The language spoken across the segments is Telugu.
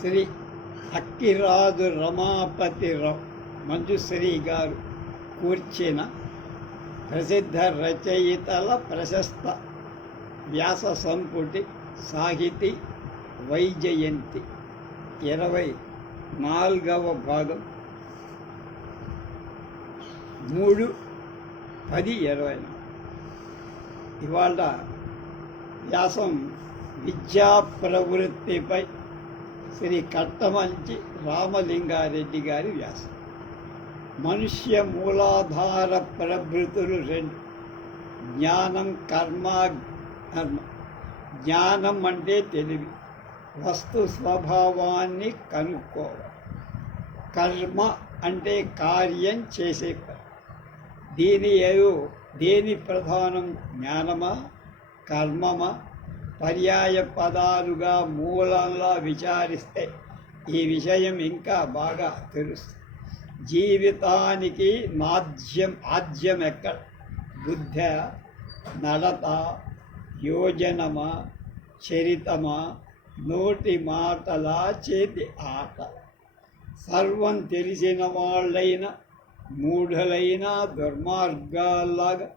శ్రీ అక్కిరాజు రమాపతిరావు మంజుశ్రీ గారు కూర్చిన ప్రసిద్ధ రచయితల ప్రశస్త వ్యాస సంపుటి సాహితీ వైజయంతి. ఇరవై నాలుగవ భాగం. మూడు పది ఇరవై ఇవాళ వ్యాసం విద్యా ప్రవృత్తిపై శ్రీ కట్టమంచి రామలింగారెడ్డి గారి వ్యాసం. మనుష్య మూలాధార ప్రభృతులు రెండు. జ్ఞానం కర్మ కర్మ జ్ఞానం అంటే తెలివి. వస్తు స్వభావాన్ని కనుక్కోవాలి కర్మ అంటే కార్యం చేసే పని. దీని ఏదో దేని ప్రధానం జ్ఞానమా కర్మమా? పర్యాయ పదాలుగా మూలంలో విచారిస్తే ఈ విషయం ఇంకా బాగా తెలుస్తుంది. జీవితానికి మాధ్యం ఆద్యం ఎక్కడ బుద్ధ నడత యోజనమా చరితమా నోటి మాటల చేతి ఆట? సర్వం తెలిసిన వాళ్ళైన మూఢులైన దుర్మార్గాల్లాగా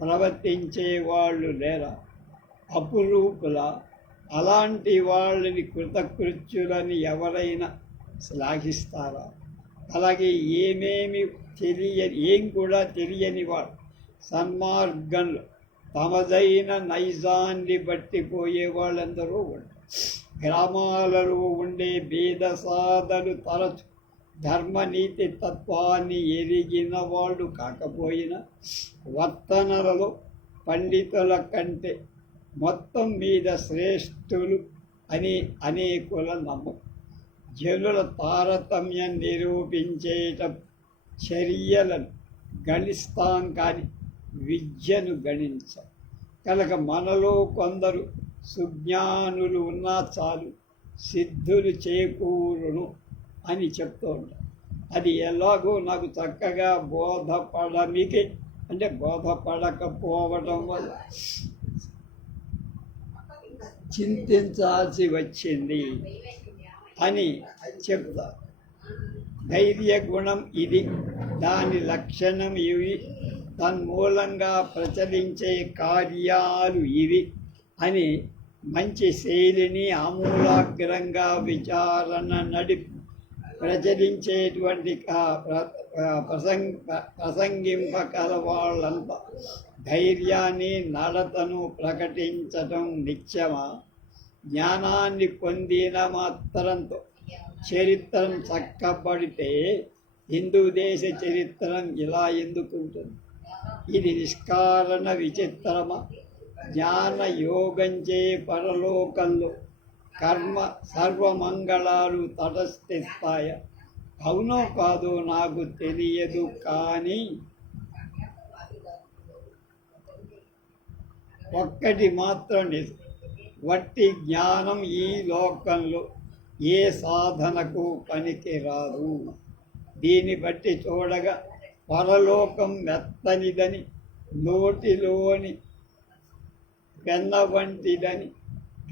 ప్రవర్తించే వాళ్ళు లేరా? అపురూపుల అలాంటి వాళ్ళని కృతకృత్యులని ఎవరైనా శ్లాఘిస్తారా? అలాగే ఏమేమి తెలియని ఏం కూడా తెలియని వాడు సన్మార్గంలో తమదైన నైజాన్ని బట్టి పోయే వాళ్ళందరూ ఉంటారు గ్రామాలలో ఉండే భేద సాధలు తరచు ధర్మనీతి తత్వాన్ని ఎరిగిన వాళ్ళు కాకపోయినా వర్తనలలో పండితుల కంటే మొత్తం మీద శ్రేష్ఠులు అని అనేకుల నమ్మకం. జనుల తారతమ్యం నిరూపించేట చర్యలను గణిస్తాం కానీ విద్యను గణించం. కనుక మనలో కొందరు సుజ్ఞానులు ఉన్నా చాలు సిద్ధులు చేకూరును అని చెప్తూ ఉంటారు అది ఎలాగో నాకు చక్కగా బోధపడమికి అంటే బోధపడకపోవడం వల్ల చింతించాల్సి వచ్చింది. అని చెప్తారు ధైర్య గుణం ఇది. దాని లక్షణం ఇవి. తన్మూలంగా ప్రచరించే కార్యాలు ఇవి అని మంచి శైలిని ఆమూలాగ్రంగా విచారణ నడిపి ప్రచరించేటువంటి ప్రసంగ ప్రసంగింపగల వాళ్ళంతా ధైర్యాన్ని నడతను ప్రకటించటం నిత్యమా? జ్ఞానాన్ని పొందిన మాత్రంతో చరిత్రం చక్కబడితే హిందూ దేశ చరిత్రం ఇలా ఎందుకుంటుంది? ఇది నిష్కారణ విచిత్రమా? జ్ఞాన యోగంచే పరలోకంలో కర్మ సర్వమంగళాలు తటస్థిస్తాయ? అవునో కాదో నాకు తెలియదు కానీ ఒక్కటి మాత్రం నిజం వట్టి జ్ఞానం ఈ లోకంలో ఏ సాధనకు పనికి రాదు. దీన్ని బట్టి చూడగా పరలోకం మెత్తనిదని నోటిలోని వెన్న వంటిదని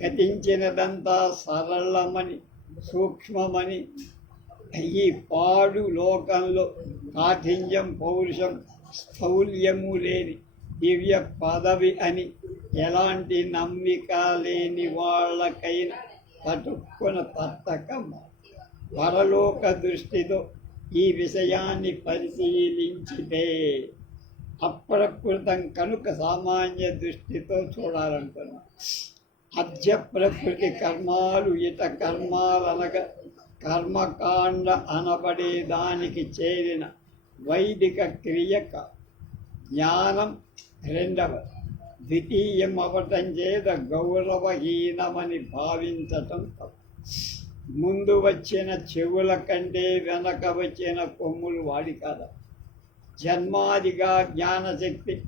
గతించినదంతా సరళమని సూక్ష్మమని ఈ పాడు లోకంలో కాఠిన్యం పౌరుషం స్థౌల్యము లేని దివ్య పదవి అని ఎలాంటి నమ్మిక లేని వాళ్ళకైనా తటుక్కున పత్తకం పరలోక దృష్టితో ఈ విషయాన్ని పరిశీలించితే అప్రకృతం కనుక సామాన్య దృష్టితో చూడాలనుకున్నా. అధ్య ప్రకృతి కర్మాలు ఇత కర్మాలనగా కర్మకాండ అనబడే దానికి చేరిన వైదిక క్రియక జ్ఞానం రెండవ ద్వితీయం అవటం చేత గౌరవహీనమని భావించటం ముందు వచ్చిన చెవుల కంటే వెనక వచ్చిన కొమ్ములు వాడి కదా. జన్మాదిగా జ్ఞానశక్తి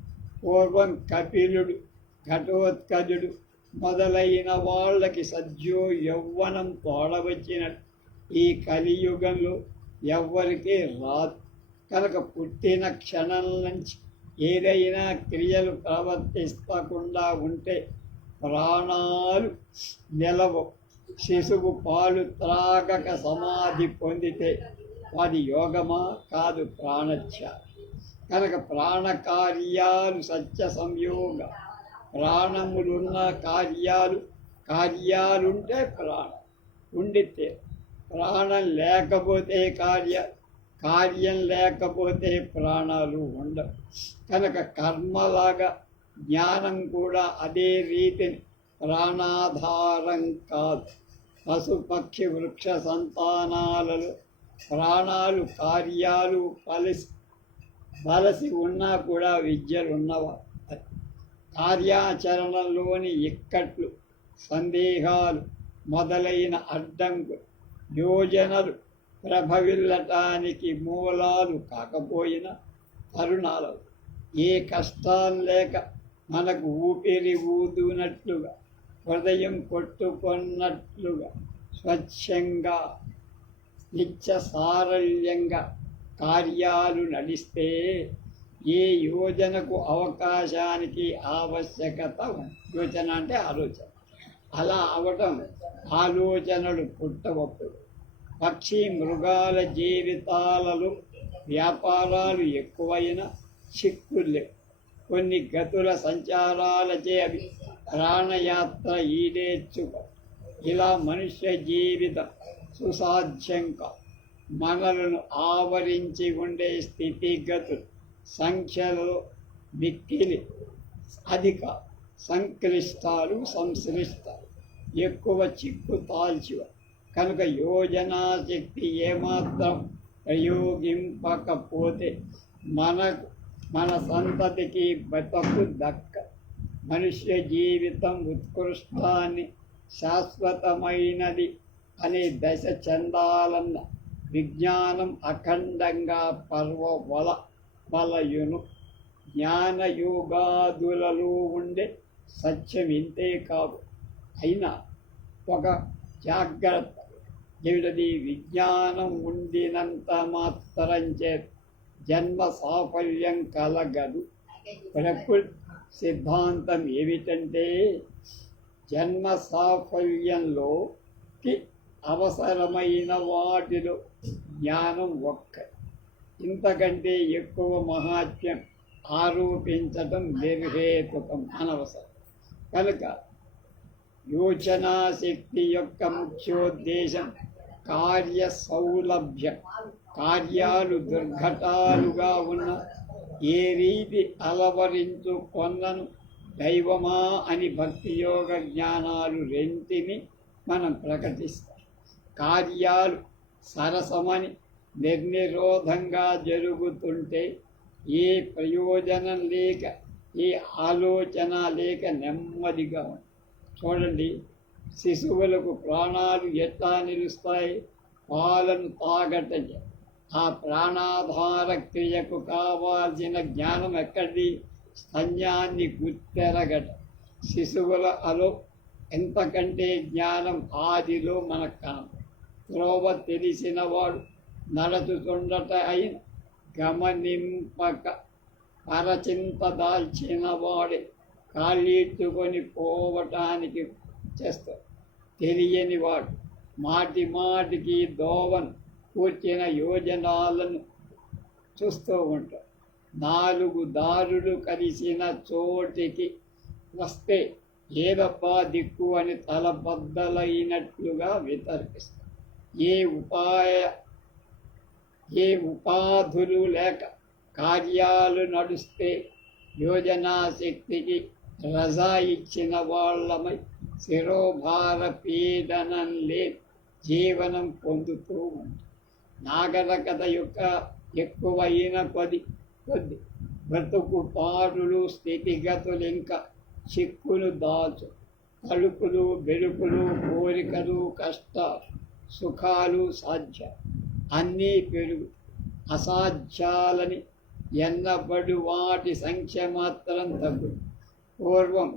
పూర్వం కపిలుడు ఘటోత్కజుడు మొదలైన వాళ్ళకి సద్యో యౌవనం తోడవచ్చినట్టు ఈ కలియుగంలో ఎవ్వరికీ రాదు. కనుక పుట్టిన క్షణం నుంచి ఏదైనా క్రియలు ప్రవర్తిస్తకుండా ఉంటే ప్రాణాలు నిలవు. శిశువు పాలు త్రాగక సమాధి పొందితే అది యోగమా? కాదు ప్రాణత్య. కనుక ప్రాణకార్యాలు సత్య సంయోగ. ప్రాణములున్న కార్యాలు కార్యాలుంటే ప్రాణం. ఉండితే ప్రాణం లేకపోతే కార్య కార్యం లేకపోతే ప్రాణాలు ఉండవు. కనుక కర్మలాగా జ్ఞానం కూడా అదే రీతిని ప్రాణాధారం కాదు. పశుపక్షి వృక్ష సంతానాలలో ప్రాణాలు కార్యాలు కలిసి బలసి ఉన్నా కూడా విద్యలు ఉన్నవా? కార్యాచరణలోని ఇక్కట్లు సందేహాలు మొదలైన అడ్డంకులు యోజనలు ప్రభవిల్లటానికి మూలాలు కాకపోయిన తరుణాలు ఏ కష్టాలు లేక మనకు ఊపిరి ఊదునట్లుగా హృదయం కొట్టుకున్నట్లుగా స్వచ్ఛంగా నిత్యసారళ్యంగా కార్యాలు నడిస్తే ఏ యోజనకు అవకాశానికి ఆవశ్యకత యోచన అంటే ఆలోచన. అలా అవటం ఆలోచనలు పుట్టవప్పుడు పక్షి మృగాల జీవితాలలో వ్యాపారాలు ఎక్కువైన చిక్కులే కొన్ని గతుల సంచారాలచే అవి ప్రాణయాత్ర ఈడేర్చుక ఇలా మనుష్య జీవిత సుసాధ్యంగా మనలను ఆవరించి ఉండే స్థితిగతులు సంఖ్యలో మిక్కిలి అధిక సంక్లిష్టాలు సంశ్లిష్టాలు. ఎక్కువ చిక్కు తాల్చివ. కనుక యోజనా శక్తి ఏమాత్రం ప్రయోగింపకపోతే మన మన సంతతికి బతకు దక్క. మనుష్య జీవితం ఉత్కృష్టాన్ని శాశ్వతమైనది అనే దశ చెందాలన్న విజ్ఞానం అఖండంగా పర్వ వల వలయును. జ్ఞానయోగాదులలో ఉండే సత్యం ఇంతే కాదు. అయినా ఒక జాగ్రత్త ఏమిటది విజ్ఞానం ఉండినంత మాత్రం చే జన్మ సాఫల్యం కలగదు. ప్రకృతి సిద్ధాంతం ఏమిటంటే జన్మ సాఫల్యంలోకి అవసరమైన వాటిలో జ్ఞానం ఒక్క. ఇంతకంటే ఎక్కువ మహాత్మ్యం ఆరోపించటం నిర్హేతుకం అనవసరం. కనుక యోచనా శక్తి యొక్క ముఖ్యోద్దేశం కార్య సౌలభ్యం కార్యాలు దుర్ఘటాలుగా ఉన్న ఏ రీతి అలవరించుకొన్నను దైవమా అని భక్తి యోగ జ్ఞానాలు రెంటిని మనం ప్రకటిస్తాం. కార్యాలు సరసమని నిర్నిరోధంగా జరుగుతుంటే ఏ ప్రయోజనం లేక ఏ ఆలోచన లేక నెమ్మదిగా చూడండి శిశువులకు ప్రాణాలు ఎట్లా నిలుస్తాయి? పాలను తాగటం ఆ ప్రాణాధార క్రియకు కావాల్సిన జ్ఞానం ఎక్కడిది? స్తన్యాన్ని గుర్తెరగట. శిశువుల అలో ఎంతకంటే జ్ఞానం ఆదిలో మనకు కాను త్రోవ తెలిసినవాడు నడచుతుండట అయిన గమనింపక పరచింత దాల్చిన వాడే కాళ్ళీట్టుకొని పోవటానికి చేస్తాడు. తెలియని వాడు మాటి మాటికి దోవన్ కూర్చిన యోజనాలను చూస్తూ ఉంటాడు. నాలుగు దారులు కలిసిన చోటికి వస్తే ఏదప్పా దిక్కు అని తలబద్దలైనట్లుగా వితర్కిస్తాడు ఏ ఉపాయ ఏ ఉపాధులు లేక కార్యాలు నడుస్తే యోజనా శక్తికి రజా ఇచ్చిన వాళ్ళమై శిరోభార పీడనం లే జీవనం పొందుతూ ఉంటాం నాగరికత యొక్క ఎక్కువైన కొద్ది కొద్ది బ్రతుకు పారులు స్థితిగతులు ఇంకా చిక్కులు దాచు. తలుపులు వెలుపులు కోరికలు కష్టాలు సుఖాలు సాధ్య. అన్నీ పెరుగు. అసాధ్యాలని ఎన్నబడు వాటి సంఖ్య మాత్రం తగ్గు పూర్వం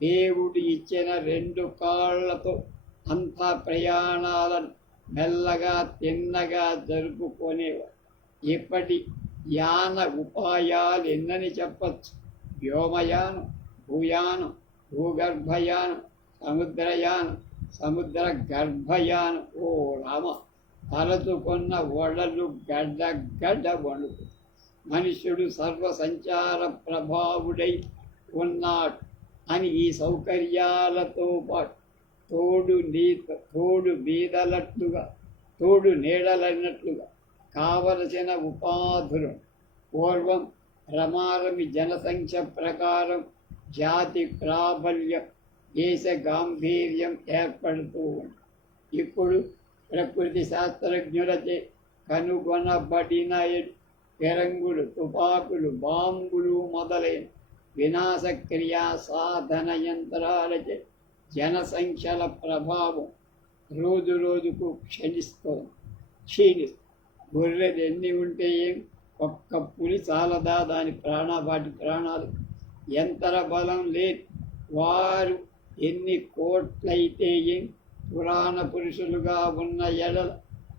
దేవుడు ఇచ్చిన రెండు కాళ్ళతో అంత ప్రయాణాలను మెల్లగా తిన్నగా జరుపుకునేవారు ఇప్పటి యాన ఉపాయాలు ఎన్నని చెప్పచ్చు? వ్యోమయానం భూయానం భూగర్భయానం సముద్రయానం సముద్ర గర్భయానం ఓ రామ తలచుకున్న ఒడలు గడ్డ గడ్డ వణుకు. మనుషుడు సర్వసంచార ప్రభావుడై ఉన్నాడు. అని ఈ సౌకర్యాలతో పాటు తోడు నీ తోడు బీదలట్లుగా తోడు నీడలైనట్లుగా కావలసిన ఉపాధులు పూర్వం రమారమి జనసంఖ్య ప్రకారం జాతి ప్రాబల్యం దేశ గాంభీర్యం ఏర్పడుతూ ఉంది. ఇప్పుడు ప్రకృతి శాస్త్రజ్ఞులచే కనుగొనబడిన పెరంగులు తుపాకులు బాంబులు మొదలైన వినాశక్రియా సాధన యంత్రాలచే జనసంఖ్యల ప్రభావం రోజు రోజుకు క్షణిస్తుంది క్షీణిస్తుంది గొర్రెలు ఎన్ని ఉంటే ఏం? ఒక్క పులి చాలదా? దాని ప్రాణ వాటి ప్రాణాలు. యంత్ర బలం లేదు వారు ఎన్ని కోట్లయితే ఏం? పురాణ పురుషులుగా ఉన్న ఎడల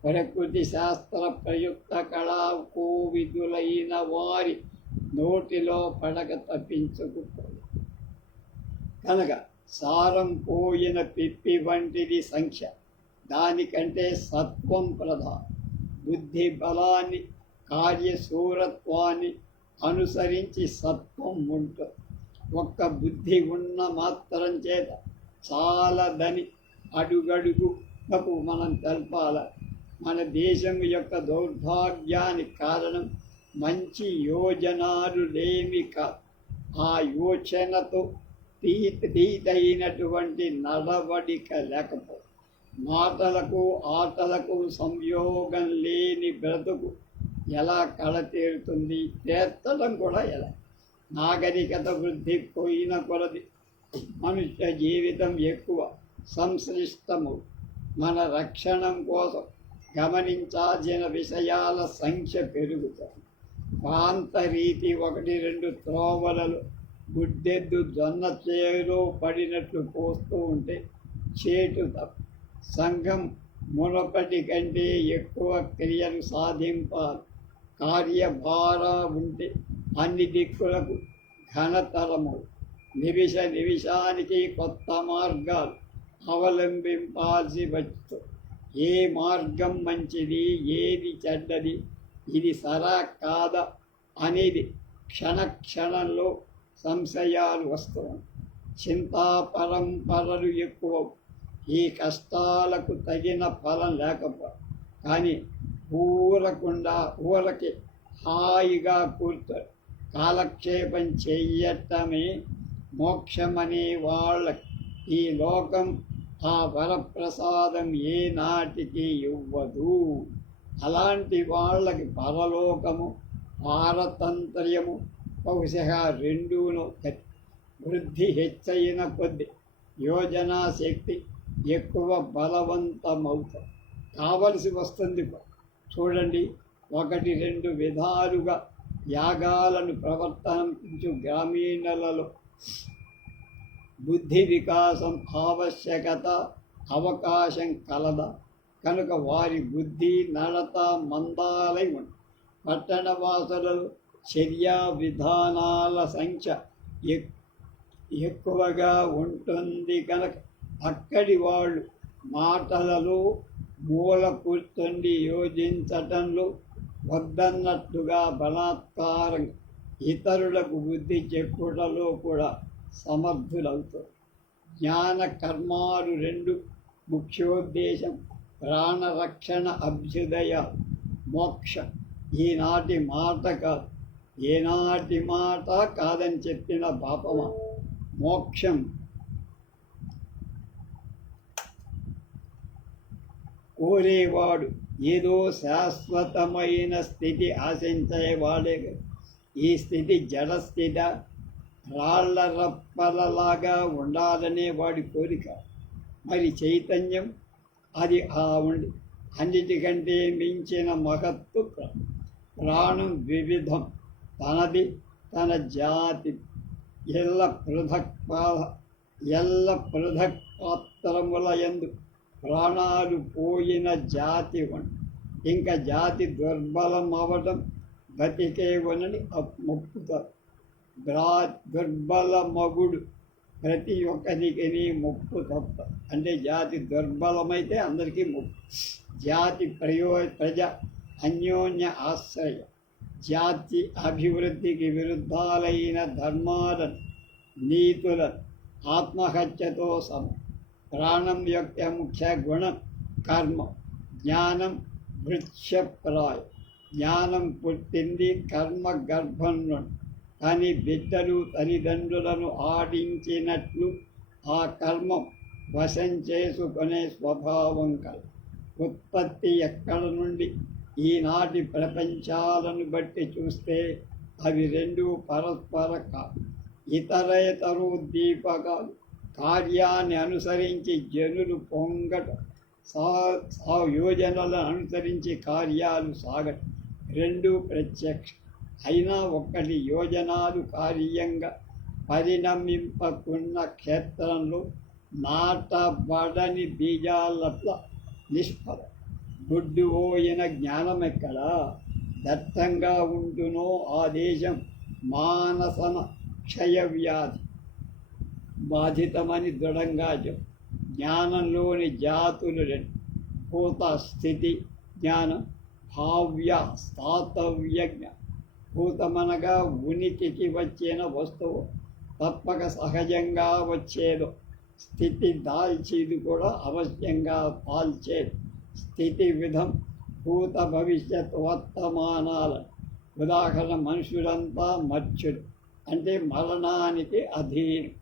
ప్రకృతి శాస్త్ర ప్రయుక్త కళా కోవిదులైన వారి నోటిలో పడక తప్పించుకుంటుంది కనుక సారం పోయిన పిప్పి వంటిది సంఖ్య. దానికంటే సత్వం ప్రధానం. బుద్ధి బలాన్ని కార్యశూరత్వాన్ని అనుసరించి సత్వం ఉంటుంది. ఒక్క బుద్ధి ఉన్న మాత్రం చేత చాలదని అడుగడుగునకు మనం తెలపాల. మన దేశం యొక్క దౌర్భాగ్యానికి కారణం మంచి యోజనాలులేమిక ఆ యోచనతో తీతైనటువంటి నడవడిక లేకపో. మాటలకు ఆటలకు సంయోగం లేని బ్రతుకు ఎలా కళతీరుతుంది తీర్చడం కూడా ఎలా? నాగరికత వృద్ధి పోయిన కొలది మనుష్య జీవితం ఎక్కువ సంశ్లిష్టము. మన రక్షణం కోసం గమనించాల్సిన విషయాల సంఖ్య పెరుగుతుంది. ప్రాంత రీతి ఒకటి రెండు త్రోవలలో గుడ్డెద్దు జొన్న చేలో పడినట్లు పోస్తూ ఉంటే చేటు సంఘం మునపటి కంటే ఎక్కువ క్రియలు సాధింపాలి. కార్యభార ఉంటే అన్ని దిక్కులకు ఘనతరము నిమిష నిమిషానికి కొత్త మార్గాలు అవలంబింపాల్సి వచ్చు ఏ మార్గం మంచిది ఏది చెడ్డది ఇది సరా కాదా అనేది క్షణ క్షణంలో సంశయాలు వస్తున్నాయి. చింతా పరంపరలు ఎక్కువ. ఈ కష్టాలకు తగిన ఫలం లేకపో. కానీ ఊరకుండా ఊరకి హాయిగా కూర్చారు కాలక్షేపం చెయ్యటమే మోక్షమనే వాళ్ళ ఈ లోకం ఆ వరప్రసాదం ఏనాటికి ఇవ్వదు. అలాంటి వాళ్ళకి పరలోకము పారతంత్ర్యము బహుశः రెండూను వృద్ధి హెచ్చయిన కొద్ది యోజనా శక్తి ఎక్కువ బలవంతమవుతుంది కావలసి వస్తుంది చూడండి ఒకటి రెండు విధాలుగా యాగాలను ప్రవర్తించు గ్రామీణలలో. బుద్ధి వికాసం ఆవశ్యకత అవకాశం కలదా? కనుక వారి బుద్ధి నడత మందాలై ఉంది పట్టణ వాసులలో చర్యా విధానాల సంఖ్య ఎక్- ఎక్కువగా ఉంటుంది కనుక అక్కడి వాళ్ళు మాటలలో మూల కూర్చొని యోజించటంలో వద్దన్నట్టుగా బలాత్కారం ఇతరులకు బుద్ధి చెప్పుటలో కూడా సమర్థులవుతారు. జ్ఞాన కర్మాలు రెండు ముఖ్యోద్దేశం. ప్రాణరక్షణ అభ్యుదయ మోక్ష. ఈనాటి మాట కాదు. ఏనాటి మాట కాదని చెప్పిన పాపమ? మోక్షం. కోరేవాడు ఏదో శాశ్వతమైన స్థితి ఆశించేవాడే ఈ స్థితి జడస్థిత రాళ్ళ రప్పలలాగా ఉండాలనే వాడి కోరిక. మరి చైతన్యం? అది ఆ ఉండి. అన్నిటికంటే మించిన మహత్తు ప్రాణం వివిధం. తనది తన జాతి. ఎల్ల పృథక్ ఎల్ల పృథక్ పాత్రముల ఎందు ప్రాణాలు పోయిన జాతి ఉండి. ఇంకా జాతి దుర్బలం అవ్వటం బతికే ఉన్నని మొక్కుతారు. దుర్బల మగుడు ప్రతి ఒక్కరికి ముప్పు తప్ప. అంటే జాతి దుర్బలమైతే అందరికీ ముప్పు. జాతి ప్రయో ప్రజ అన్యోన్య ఆశ్రయ. జాతి అభివృద్ధికి విరుద్ధాలైన ధర్మాలను నీతులను ఆత్మహత్యతో సమ ప్రాణం యొక్క ముఖ్య గుణం కర్మ జ్ఞానం వృక్షప్రాయం. జ్ఞానం పుట్టింది కర్మ గర్భం నుండి. కానీ బిడ్డలు తల్లిదండ్రులను ఆడించినట్లు ఆ కర్మం వశం చేసుకునే స్వభావం కల. ఉత్పత్తి ఎక్కడ నుండి? ఈనాటి ప్రపంచాలను బట్టి చూస్తే అవి రెండు పరస్పర ఇతర ఇతర ఉద్దీపకాలు కార్యాన్ని అనుసరించి జనులు పొంగట సా సా యోజనలను అనుసరించి కార్యాలు సాగట. రెండు ప్రత్యక్ష అయినా ఒక్కటి యోజనాలు కార్యంగా పరిణమింపకున్న క్షేత్రంలో నాటబడని బీజాలట్ల నిష్ఫల. గుడ్డు పోయిన జ్ఞానం ఎక్కడ? ఉంటునో ఆ దేశం మానసన క్షయవ్యాధి. బాధితమని దృఢంగా చెప్పు. జ్ఞానంలోని జాతులు రెండు. భూత స్థితి జ్ఞానం భావ్య స్థాతవ్య జ్ఞానం. భూతమనగా ఉనికికి వచ్చిన వస్తువు తప్పక సహజంగా వచ్చేదు. స్థితి దాల్చేది కూడా అవశ్యంగా పాల్చేది. స్థితి విధం భూత భవిష్యత్ వర్తమానాల. ఉదాహరణ మనుషులంతా మర్చుడు అంటే మరణానికి అధీనం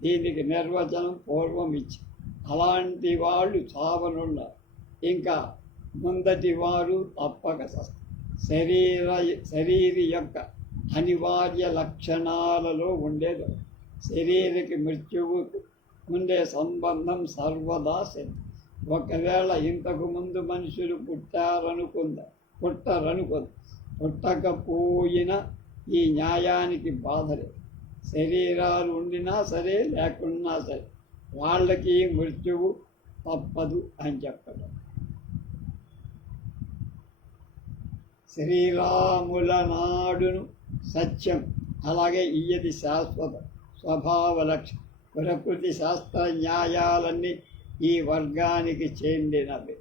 దీనికి నిర్వచనం పూర్వం ఇచ్చి అలాంటి వాళ్ళు చావనున్నారు ఇంకా ముందటి వారు తప్పక సస్తారు శరీర శరీరి యొక్క అనివార్య లక్షణాలలో ఉండేది. శరీరకి మృత్యువు ఉండే సంబంధం సర్వదా సిద్ధం ఒకవేళ ఇంతకు ముందు మనుషులు పుట్టారనుకుందా పుట్టరనుకుంది పుట్టకపోయిన ఈ న్యాయానికి బాధలే. శరీరాలు ఉండినా సరే లేకున్నా సరే వాళ్ళకి మృత్యువు తప్పదు అని చెప్పడం. శ్రీరాముల నాడును సత్యం. అలాగే ఇయ్యది శాశ్వత స్వభావ లక్ష్యం ప్రకృతి శాస్త్ర న్యాయాలన్నీ ఈ వర్గానికి చెందినవి.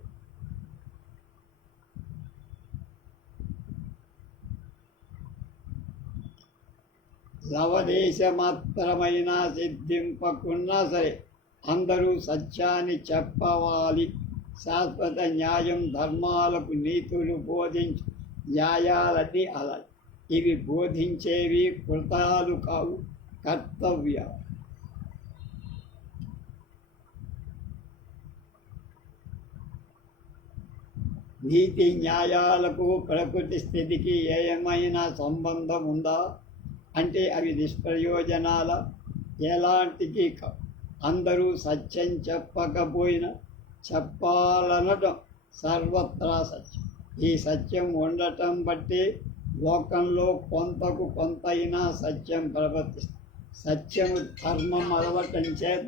లవదేశ మాత్రమైన సిద్ధింపకున్నా సరే అందరూ సత్యాన్ని చెప్పవాలి. శాశ్వత న్యాయం ధర్మాలకు నీతులు బోధించు న్యాయాలన్నీ అలా. ఇవి బోధించేవి కృతాలు కావు కర్తవ్యాలు నీతి న్యాయాలకు ప్రకృతి స్థితికి ఏమైనా సంబంధం ఉందా? అంటే అవి నిష్ప్రయోజనాల. ఎలాంటికి అందరూ సత్యం చెప్పకపోయినా చెప్పాలనటం సర్వత్రా సత్యం. ఈ సత్యం ఉండటం బట్టి లోకంలో కొంతకు కొంతైనా సత్యం ప్రవర్తిస్తుంది సత్యము ధర్మం అలవటం చేత